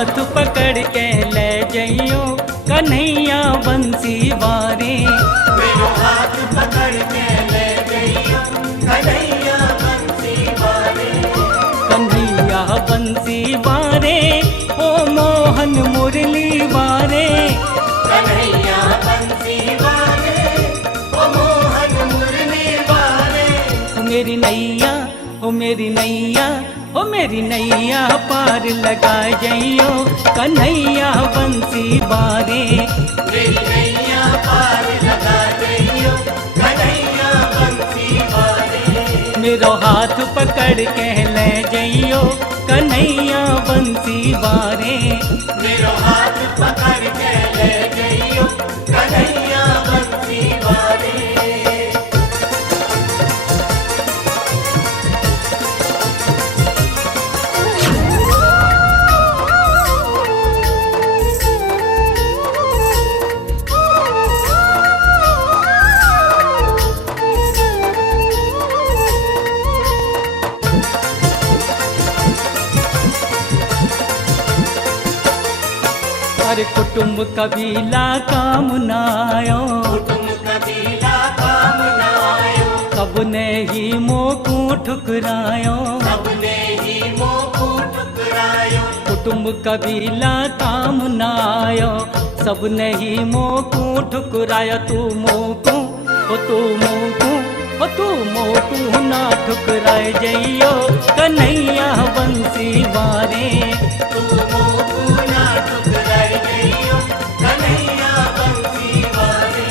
हाथ पकड़ के ले जइयो कन्हैया बंसी वारे। मेरो हाथ पकड़ के ले जइयो कन्हैया बंसी वारे। कन्हैया बंसी वारे ओ मोहन मुरली वारे। कन्हैया बंसी वारे ओ मोहन मुरली वारे। ओ मेरी नैया, ओ मेरी नैया, ओ मेरी नैया पार लगा जइयो कन्हैया बंसी वारे। मेरी नैया पार लगा जइयो कन्हैया बंसी वारे। मेरो हाथ पकड़ के ले जइयो कन्हैया बंसी वारे। मेरो हाथ पकड़ के ले जइयो कन्हैया बंसी वारे। अरे कुटुंब कबीला काम नायो, कुटुंब कबीला काम नायो। सबने ही मोकू ठुकरायो, सबने ही मोकू ठुकरायो। कुटुंब कबीला काम नायो, सबने ही मोकू ठुकरायो। तू मोकू ओ तू मोकू ओ तू मोकू ना ठुकराए जइयो कन्हैया बंसी वारे। तू मोकू ना ठुकराए जइयो कन्हैया बंसी वारे।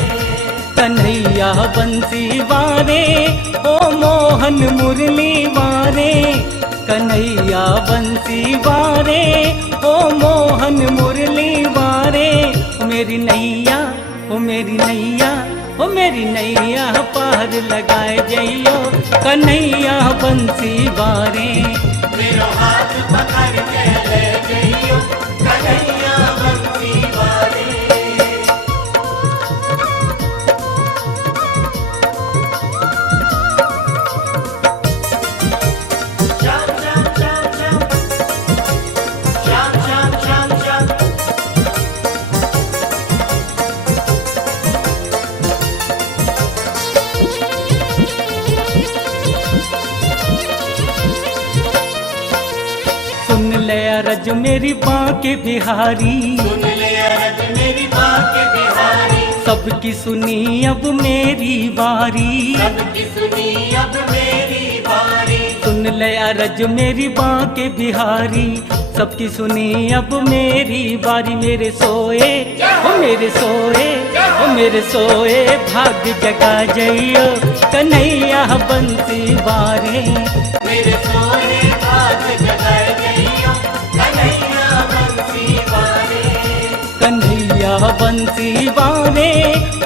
कन्हैया बंसी वारे ओ मोहन मुरली वारे। कन्हैया बंसी वारे ओ मोहन मुरली वारे। ओ मेरी नैया, ओ मेरी नैया, ओ मेरी नैया पार लगाए जइयो कन्हैया बंसी वारे। मेरो हाथ पकड़ के ले जइयो कन्हैया बंसी वारे। श्याम श्याम श्याम श्याम श्याम श्याम श्याम श्याम। सुन ले अरज मेरी बांके बिहारी। सुन ले अरज मेरी बांके बिहारी। सबकी सुनी अब मेरी बारी। सबकी सुनी अब मेरी बारी। सुन ले अरज मेरी बांके बिहारी। सबकी सुनी अब मेरी बारी। मेरे सोए ओ मेरे सोए ओ मेरे सोए भाग्य जगा जइयो कन्हैया बंसी वारे। मेरे सोए भाग्य जगाए जइयो कन्हैया बंसी वारे। कन्हैया बंसी वारे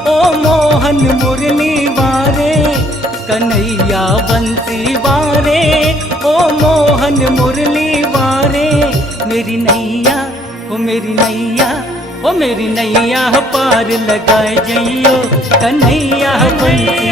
ओ मोहन मुरली वारे। कन्हैया बंसी वारे ओ मोहन मुरली वारे। मेरी नैया ओ मेरी नैया ओ मेरी नैया पार लगाए जइयो कन्हैया बंसी